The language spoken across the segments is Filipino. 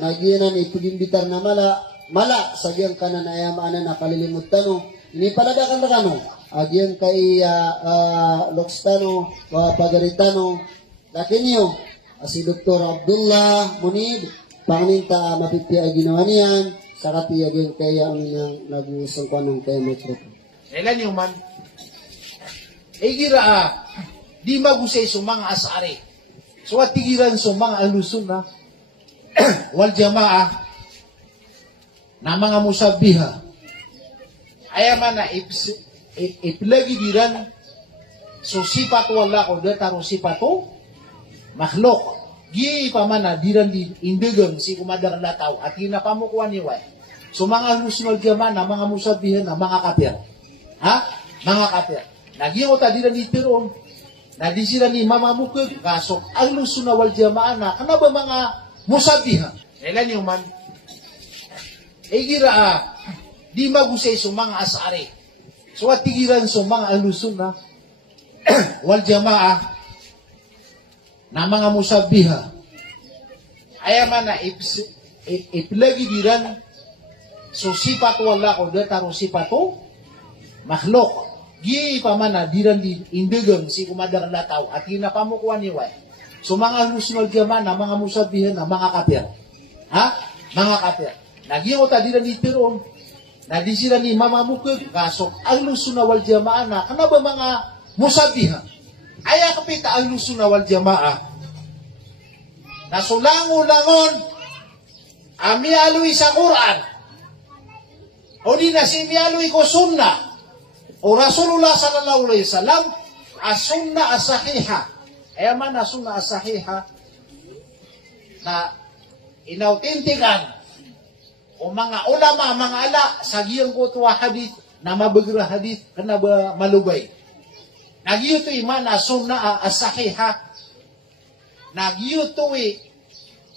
Nagiyanan ipagimbitar na mala sagyang kanan ayamaanan na kalilimot tano ini paladakan na kano agyan kay Lokstano pagaritano lakinyo si Dr. Abdullah Munib panginta mapipia ginawa niyan sa katiyagin kaya ang nag-uusang ko ng kaya metro. Elan yung man igira di magusay sumang asari so at tigiran sumang alusun na wal jamaa na mga musabiha ayaman na iplagi diran so sipat wala ko dataro sipato makhluk gi pamana diran di indegang si kumadar lataw at ginapamukuan ni way so mga alusun wal jamaa na mga musabiha na mga kafir mga kafir nagiyo ta diran di tiron na di sila ni mamamukod kasok alusun wal jamaa na kana ba mga musabiha, elan yung man, igira di magusay sumang asari. So at tigiran sumang alusun na, wal jamaa, na mga musabiha, ayaman na iplagi diran, so sipat wala ko, dataro sipato, makhluk, gi pamana diran di indegang si kumadar lataw, at ginapamukuan ni way. So mga alusun wal jamaa na mga musabihin na mga kafir. Mga kafir. Nagiyo ta dira ni tiron. Na di sila ni mamamukod kasok alusun wal jamaa na kana ba mga musabiha. Aya kapita alusun wal jamaa. Na sulango-langon ami alui sa Quran. O di na si mialui ko sunna. O Rasulullah sallallahu alaihi wasallam as-sunna as-sahihah. Kaya man na sunna as-sahiha na inautentikan o mga ulama, mga ala sa giyang kutwa hadith na mabagra hadith kana ba malubay. Nagyuto iman na sunna as-sahiha nagyuto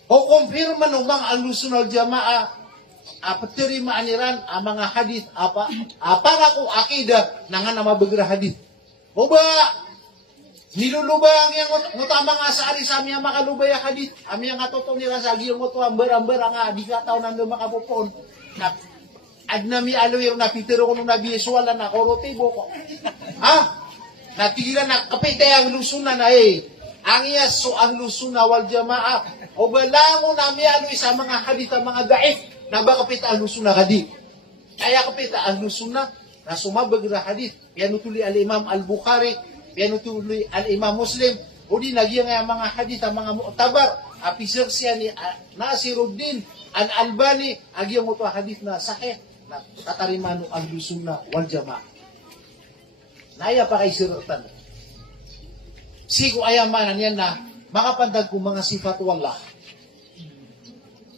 o kumpirma ng mga alusun wal jamaa apatiri maaniran ang mga hadith para ko akida na nga na mabagra hadith. O ba nilulubay ang utama nga sa ari sa aming makalubay ang hadith. Aming nga totoo nila sa agiyong uto amber-amber nga di ka tao nang makapupon. Na adnami aloy na pitero ko nung nabisual na korotibo ko. Natigilan na kapit ang lusunan na ang iyas so ang lusuna wal jamaa. O balango nami aloy sa mga hadith ang mga daif na ba kapit ang lusuna hadith. Kaya kapit ang lusuna na sumabag na hadith. Yan utuli al-Imam al-Bukhari. Pianutuloy al-Imam Muslim, o di nagyang mga hadith, ang mga mu'tabar, apisir siya ni Nasiruddin, al-Albani, agyang mo ito hadith na sahih, na katarimano ang lusunna wal jamaa. Naya pa kay siratan. Sigo ayamanan yan na makapandag kong mga sifat wallah.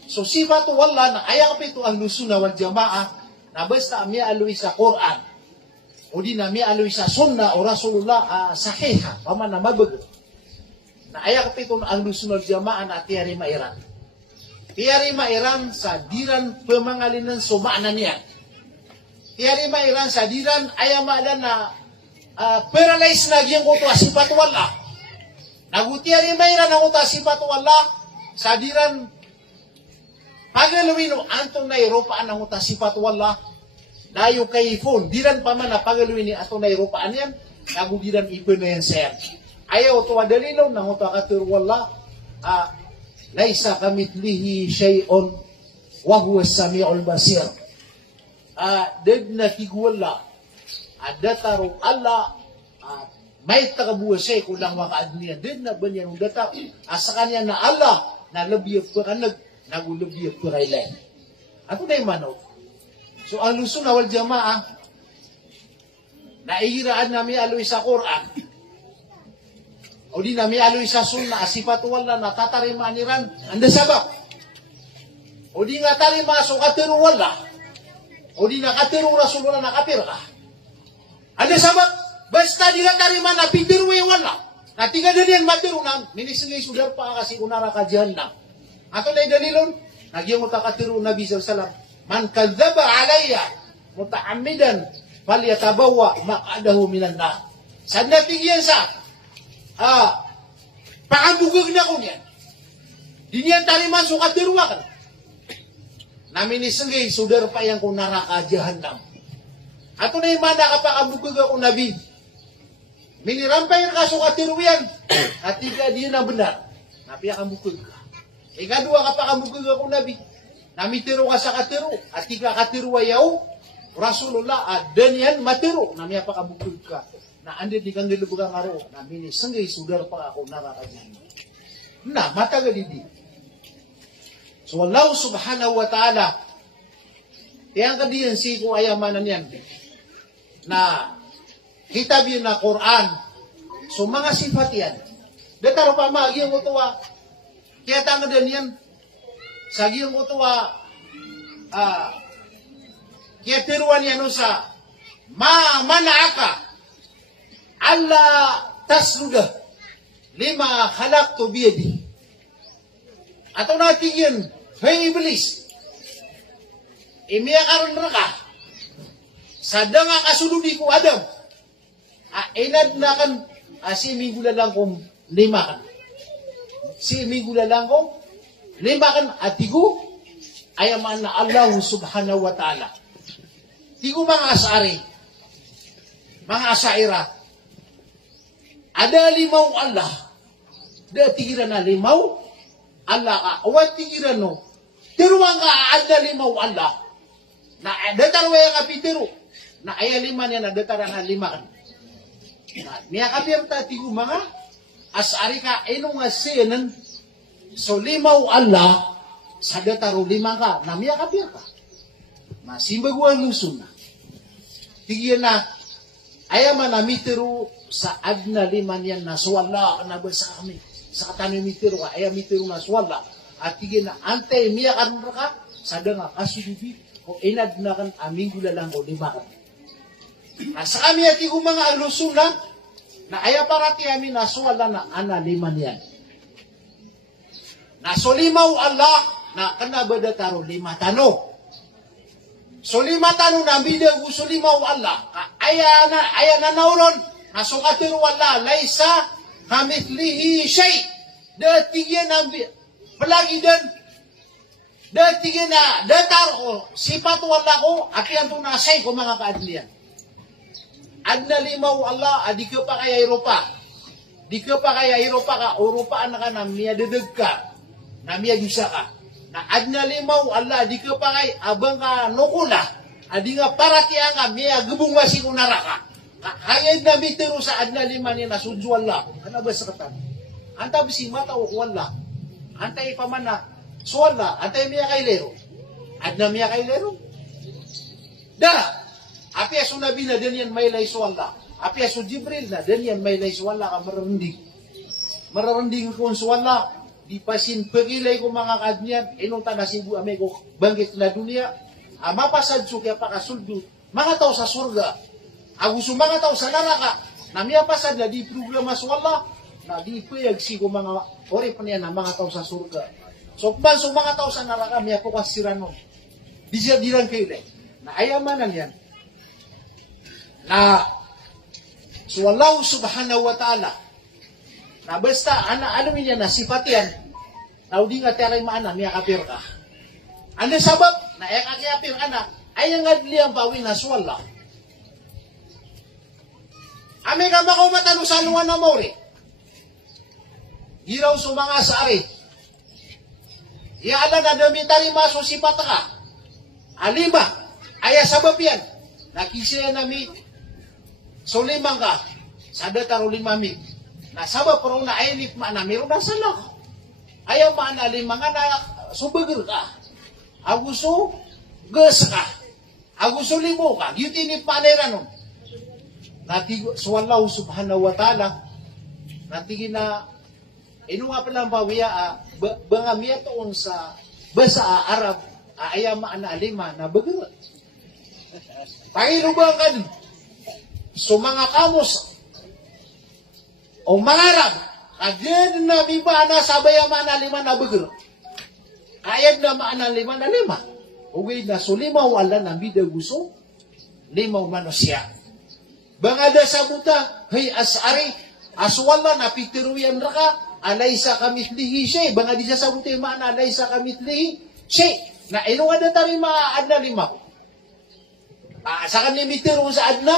So sifat wallah na ayaw pa ito ang lusunna wal jamaa, na basta miya aloy sa Quran. O di na miya aloy sa sunna o Rasulullah sahiha, paman na mabag. Na ayak pito ang lusunod jamaan at tiyari mairan. Tiyari mairan sa diran pemangalinan sumaanan niya. Tiyari mairan sa diran ayamadan na paralyzed na giyang kuto asipat wala. Nagutiyari mairan ang kuto asipat wala sa diran pagalawin o antong na Europaan ang kuto asipat wala. Layo kay phone, diran pa man na pagaluin ni ato na Europaan yan, nagudiran ipo na yan sir. Ayaw ito adalilaw, nang ito akatur wala, laisa kamitlihi shay'on, wahuwa sami'ul basir. Dad na kigwala, dataro Allah, may tagabuwasay kung lang makaadniyan, dad na ba niya nung data, asa kanya na Allah, na labiyag pa kanag, nagulabiyag pa kailay. Ako na yung manaw. So, ang lusun wal jamaa, naihiraan namin aloy sa Quran. O di namin aloy sa sunna, asifat wala, natatarima-aniran, anda sabak. O di nga tarima, so katiru wala. O di nakatiru Rasulullah, nakatir ka. Anda sabak, basta di nga tarima, napitiru yung wala. Natiga din yan matiru na, minisingay sudar pa kasi kunara ka dyan na. Ato na dalilon, nagyang utakatiru Nabi sallallahu man kadzaba alayya muta'ammidan falyatabawa maq'adahu minan nar. Sa natigyan sa pakabugag na ko niyan. Dinian tari masuk katiruakan. Namin ni senggay, sudar pa yang kung naraka jahannam. Ato na yung mana kapakabukag ako nabi. Minirampay ka sukatiruyan. At tiga di na benar. Napiyak ang bukag ka. Ikadua kapakabukag ako nabi. Namitiro ka sa katiro. At tiga katiro ayaw. Rasulullah dan yan matiro. Namiyak pakabukag ka. Na andi di kang gilubugang aro. Namin ni senggay, sudar pa ako naraka jahannam. Na, matagal di. So Allah subhanahu wa ta'ala, yang kadiyan si kung ayamanan yan, na kitab yun na Quran, so mga sifat yan, dataro pa magiyang utuwa, kaya tanga din yan, sa giyang utuwa, kaya tiruan yan sa, manaaka, Allah tasluda, lima khalaqtu biyadi. Atau natin yun, hey iblis, imiyakaron raka, sadang kasuludi ko Adam, inad na kan, si mingula lang kong lima kan. Si mingula lang kong lima kan, at tigo, ayaman na Allah subhanahu wa ta'ala. Tigo mga asari, mga asaira, ada limaw Allah, tigiran na limaw, Allah ka, awat tigiran no, tiruang ka, ada limaw Allah, na datarwa yung kapitiru, na aya lima niya na dataran na lima kan. Niya kapirta tigo mga, asari ka, nga siyanan, so limaw Allah, sa dataro lima ka, na niya kapirta. Masimbaguan lusun na. Tigiyan na, ayaman na mitiru, sa adna lima niya na suwala na ba sa kami. Sa katano mitiro ka, aya mitiro na suwala. At tigin na antay miya karon ka, sada nga kasudubi, o inad na kan aming gula lang o lima ka. Sa kami at yung mga alusuna, na aya parati amin na suwala na ana lima niyan. Na so limaw Allah, na kanabada taro lima tano. So lima tano na bida gusto limaw Allah, aya na nauron, na sukatiro Allah, laysa, kamithlihi shay. Datigyan na palagi dan datigyan na datar ko sifat wala ko api ang tunasay ko mga kaadlian. Adna limaw Allah adi ka pa kaya Europa. Di ka pa kaya Europa ka Europa na ka na miya dedag ka. Na miya gisa ka. Na adna limaw Allah adi ka pa kay abang ka nukula. Adi nga paratiya ka miya gubong wasi ko naraka. Hayad na mitiro sa adna lima niya na sudyo Allah. Ano ba sa katan? Anta bisi mata o wala. Antay pa man na suwala. Antay miya kay lero. Adna miya kay lero. Da! Api aso nabi na din yan may lay suwala. Api aso Jibril na din yan may lay suwala ka mararanding. Mararanding ko suwala. Di pasin pagilay ko mga kadniyan. Inong tanasibu ame ko banggit na dunia. Mapasad so kaya pakasuldo. Mga tao sa surga. Agusto mga tao sa naraka, na miya pasad na di programa sa wala, na di payag sigo mga ori pa niya na mga tao sa surga. So, so mga tao sa naraka, miya po kasira nun. Di siya dirang kayo na ayamanan yan. Na, so Allah subhanahu wa ta'ala, na basta, alam niya na sifat yan, na hindi nga taray maana, miya kapir ka. Ano sabab, na kakapir ka na, ay ang adli ang bawin na suwala. Ame ka ba matano sa anuan na mori? Hiraw sa mga asari. Iala na damitari maso si pataka. Alima, aya sabab yan. Nakisaya nami, so limang ka, sada taro limami. Na sabab pero na ayinip maana, meron na salak. Ayaw maana limang na subagir ka. Aguso, gas ka. Aguso limo ka. Yutinip panera nun. Natigo swallahu subhanahu wa ta'ala natigin na ino nga pala bawiya banga miya toon sa basa Arab ayama na alima na bagat pangilubang kan so mga kamos o mga Arab agyan na biba na sabayama na lima na bagat ayad na maana lima na lima ugay na so limaw ala na bida gusto limaw manusia bangada sa buta, hey asari, aswala na pitiruyan raka, alaysa kamithlihi shay. Banga di sa sabuti mana alaysa kamithlihi shay. Na ino nga datari adna lima ko. Sa kanimitir ko sa adna,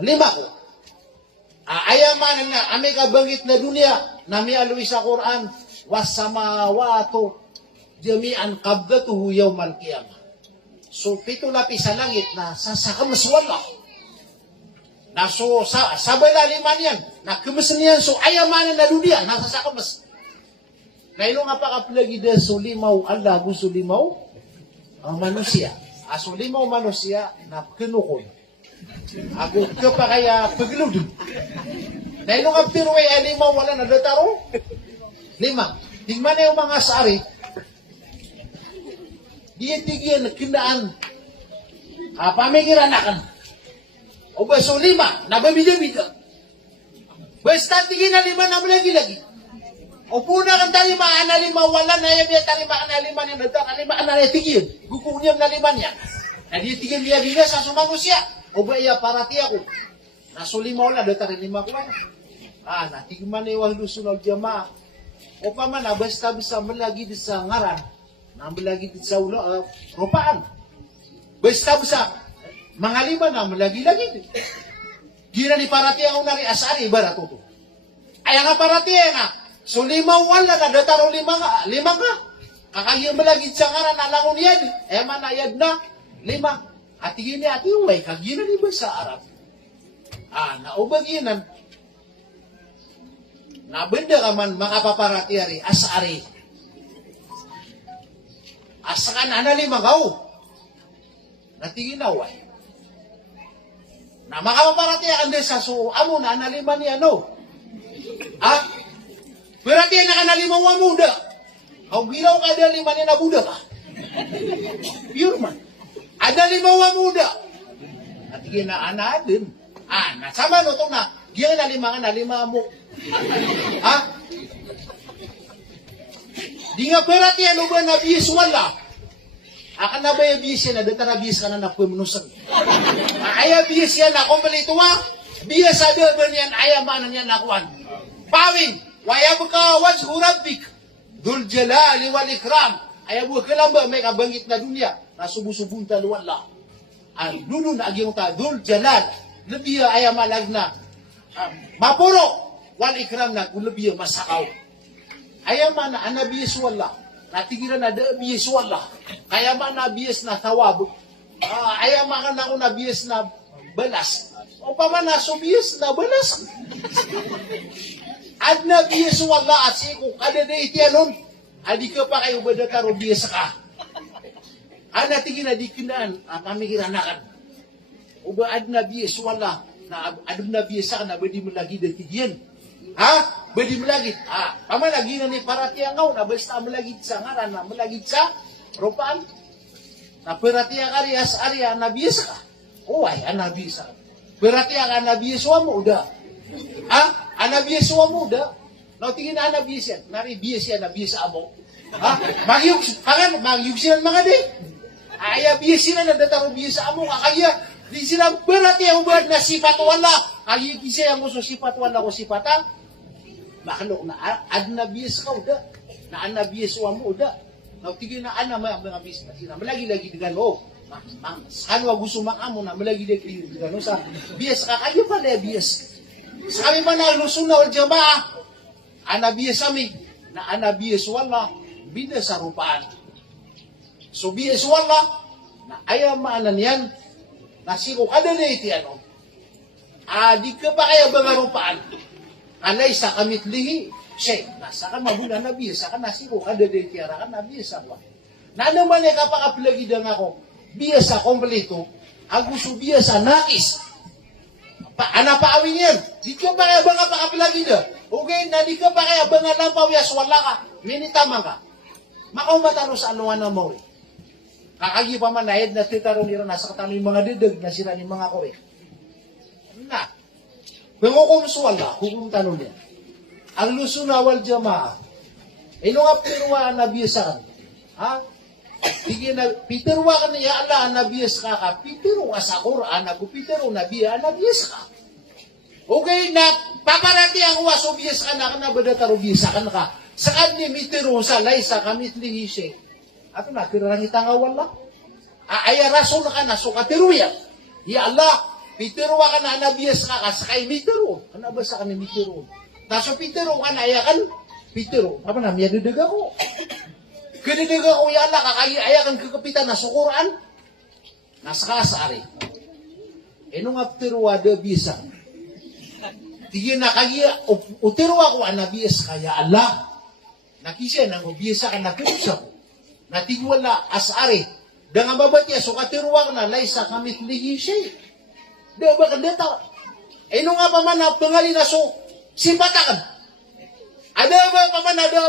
lima ko. Ayaman na ame kabanggit na dunia, nami alwi sa Quran, wasamawatu jami'an qabdatuhu yawmal qiyamah. So, 7 lapis sa langit na sasakamas wala. Na so, sabay laliman yan, na kumas niyan, so ayamanan na dunia, nasasakamas. Na ilo nga pakapilagi da so limaw, Allah gusto limaw, ang manusia. So limaw manusia, na kinukon. Ako ka pa kaya paglud. Na ilo nga piruway, limaw wala na dataro. Lima. Tingnan na yung mga sari, diyan kinaan pamikiran akan o ba so 5 nababida-bida basta tingin na 5 na lagi-lagi o puna kan tali maana 5 wala na yan tali maana 5 ni nadak 5 na tingin gukunyam na 5 niya na di tingin niya bina sa sumanusia o ba iya parati ako na so 5 wala datari 5 ko na tingman ni wal dusunal jamaah o pa man basta bisa malagi di sa ngaran nambah lagi sa ulo, rupaan. Basta mga 5 na lagi-lagi. Gira ni parati ang unari asari, ibarat ito. Ay nga parati nga, so 5 wala na, dataro 5 nga. Kakagyan malagi sa ngaran, alangon yan. Manayad na, 5. At gini ati uway, kagyan ni ba sa Arab? Naubaginan. Nabenda ka man, makapaparati ari, asari. Asakan anali magaw. Natinginaw ay. Na makapaparati ang desa so amo na analima ni ano. Berarti na analima wa muda. Kau giraw ka ada 5 ni na buda ka. Pure man. Ada 5 wa muda. Natingina anadin. Nasama no to na. Giyan na 5 mo. Di nga perati ano ba na biyes wala? Akan na ba yung biyes yan na datara biyes ka na napumunusag? Aya biyes yan na kumpalito biyes ada ba niyan ayamanan yan nakuan? Pawin, wayab ka waj hurabik, dul jalali wal ikram. Ayabu ka lang ba may kabangit na dunya na subusubun talwala. Ang dulo na agyong ta, dul jalal, labiya ayamalag na mapuro wal ikram na kulabiya masakaw. Ayaman na anabiyes wala. Natigiran na biyes wala. Kaya man nabiyes na tawab. Ayaman ka na ako nabiyes na balas. O pa man na so biyes na balas. Ad nabiyes wala at siya kada na itiyanon. Adi ka pa kayo ba dataro biyes ka. Natigin na di kinaan. Pamikiran na kan. O ba ad nabiyes wala. Ad nabiyes ka na ba di mo lagi datigyan. Bedi melagit. Lagi na ni parati ang na basta melagit sa ngaran na melagit sa rupaan. Na perati ang arias area na biasa ka. Ay, anabisa. Perati ang anabiyeswa mo udah. Anabiyeswa mo udah. No tingin na anabiyesa. Nari biyesa anabiyesa mo. Magyugsinan mga di. Aya biyesa na dataro biyesa mo kakaya. Di sila perati ang ubad na sifat wala. Kaya kisay ang gusto sifat wala ko sifatan. Makalok na adnabiyes ka uda. Na anabiyes wa mo uda. Nautigil na mga bis na malagi-lagi dengan mo. Kanwa gusto makamo na malagi-lagi dengan sa biyes ka kayo pa na biyes. Sa kami pa na lusunna wal jamaah. Anabiyes kami. Na anabiyes wala. Bina sa rupaan. So biyes wala. Na ayamanan yan. Nasiko kada na iti ano. Di ka pa kaya ba rupaan? Alay sa kamitlihi, siya, nasa ka mabuna na biyasa ka, nasiko ka, dadetiyara ka, na biyasa ka. Na naman ay kapakapilagidang ako, biyasa kompleto, agusto biyasa nakis. Anapaawin yan, di ka pa kaya ba nga pakapilagida? Okay, na di ka pa kaya ba nga lampawiyas, wala ka, minitama ka. Makaw sa anuan na mo. Kakagi pa man, nahid na titaro nila, nasa katano yung mga didag, nasira ni mga kore. Na. Pengukum suwala, hukum tanong niya. Ang lusuna wal jamaah. Ino nga pirwaan na biyasan. Sige na, pitirwa ka niya ala na biyas ka. Pitiro ka sa Quran, ako pitiro na biya na biyas ka. Okay na, Paparati ang waso bias ka na badata biasa ka na ka. Saan ni mitiro sa laysa kamit lihise. Ato na, kirarang itanga wala. Aya raso na ka na, so katiruya. Ya Allah, mitiro ka na bias ka sakay mitiro. Ano ba sa kani mitiro? Naso pitiro ka na, aya kan pitiro. Apa na, miya didaga ko. Kadidaga ko, ya Allah, aya kan kakapitan na sukuran. Nasa kasari. Enong aptiro ada bisa. Tigil na kaya, utiro ako ang nabiyas kaya Allah. Nakisya nang ubiyasa ka nakiusap. Natigwala asari. Dengan babati so katiro ako na laysa kamit lihisay. Da ba kadeta? Eno nga pa man na pangali na so simpatakan. Ada ba pa man ada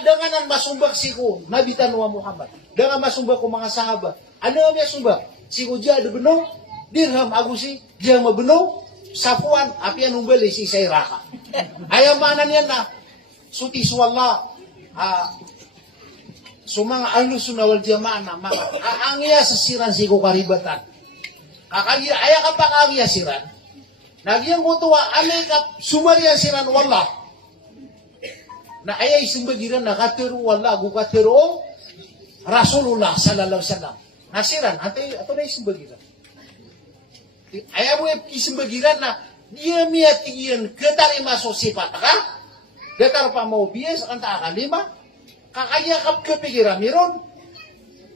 dengan masumbak siku Nabi Tanwa Muhammad. Dengan masumbak ko mga sahaba. Ano ba sumbak? Siku dia ada beno dirham agusi dia mabeno. Sapuan, api ang umbali si Sayraka. Ayaw manan yan na, suti suwala, mga alusun na wal jamaah na, ang iya sa siran si kukaribatan. Ayaw ka pa ang iya siran, nagyang kutuwa, alay ka, sumariya siran wala. Na ayay sumbagiran na katiro wala, gukatiro, Rasulullah sallallahu alaihi wasallam. Nasiran, ato na yung sumbagiran. Ayaw mo yung kisimbagiran na dia miya tigiyan ketari maso sifat ka? Detar pa mo bias ang takalima? Kakayakap kepikiran miron?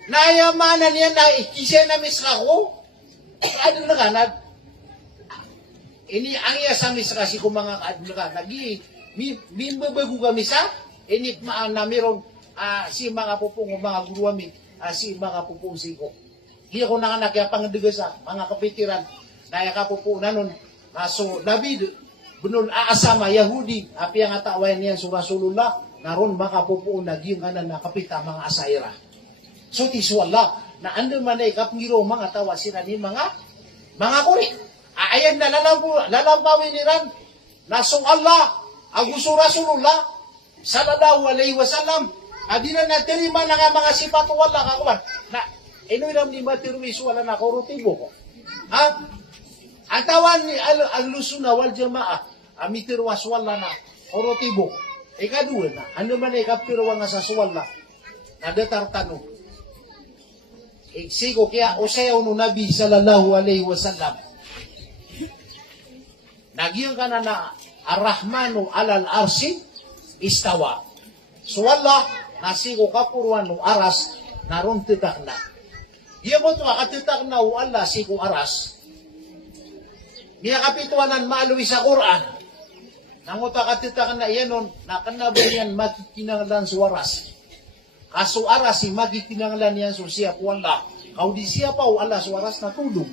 Nayamanan yan na ikisya na misra ko? Ano na ka? Ini ang iya sa misra si kumanga kadlo ka. Mimbabago kami sa? Ini na miron si mga pupong mga guru kami si mga pupong siko. Hiya ko nanganak ya pangdegesa mga kapitiran. Naya kapupunan nun, so David, bunul aasama Yahudi, api ang atawayan niyan sa Rasulullah, naron makapupuun na giyong kanan na kapita mga asayra. So tiswala, na ando man ay kapngiro mga tawa sila ni mga kuri. Ayan na lalampawin ni Ran, nasong Allah, agusto Rasulullah, sallallahu alaihi wasallam, adina na terima na nga mga sipatu wala kakuan, na inuiram ni Matiruis wala na korutibo ko. Ha? Ang tawan ni al-lusuna wal jamaah, amitirwas wala na, orotibo. Ikadua na, ano man ikapirwa nga sa swala, nadatar tanong. Sigo kaya usayaw no Nabi sallallahu alaihi wasallam. Nagyang ka na ar-Rahmanu alal arsi istawa. Swala, nasigo kapurwan no aras, naron titak na. Iya mo ito, akatitak na o Allah, sigo aras. Miya kapituanan maaluwi sa Quran. Nanguta katitakan na iyanon, nakanaban yan makikinanglan sa waras. Kaso aras si makikinanglan yan so siya po Allah. Kau di siya pa o Allah sa waras na tulog.